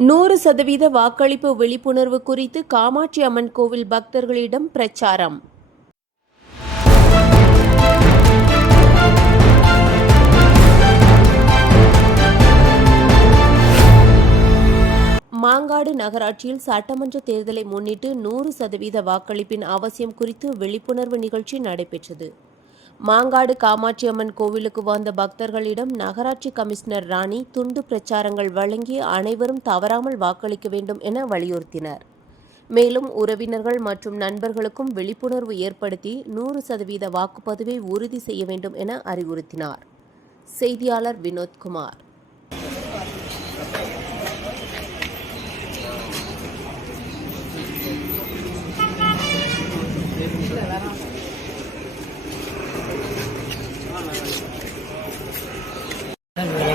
100% வாக்களிப்பு விழிப்புணர்வு குறித்து காமாட்சி அம்மன் கோவில் பக்தர்களிடம் பிரச்சாரம். மாங்காடு நகராட்சியில் சட்டமன்ற தேர்தலை முன்னிட்டு 100% வாக்களிப்பின் அவசியம் குறித்து விழிப்புணர்வு நிகழ்ச்சி நடைபெற்றது. மாங்காடு காமாட்சி அம்மன் கோவிலுக்கு வந்த பக்தர்களிடம் நகராட்சி கமிஷனர் ராணி துண்டு பிரச்சாரங்கள் வழங்கி அனைவரும் தவறாமல் வாக்களிக்க வேண்டும் என வலியுறுத்தினர். மேலும் உறவினர்கள் மற்றும் நண்பர்களுக்கும் விழிப்புணர்வு ஏற்படுத்தி 100% வாக்குப்பதிவை உறுதி செய்ய வேண்டும் என அறிவுறுத்தினார். செய்தியாளர் வினோத்குமார். நன்றி.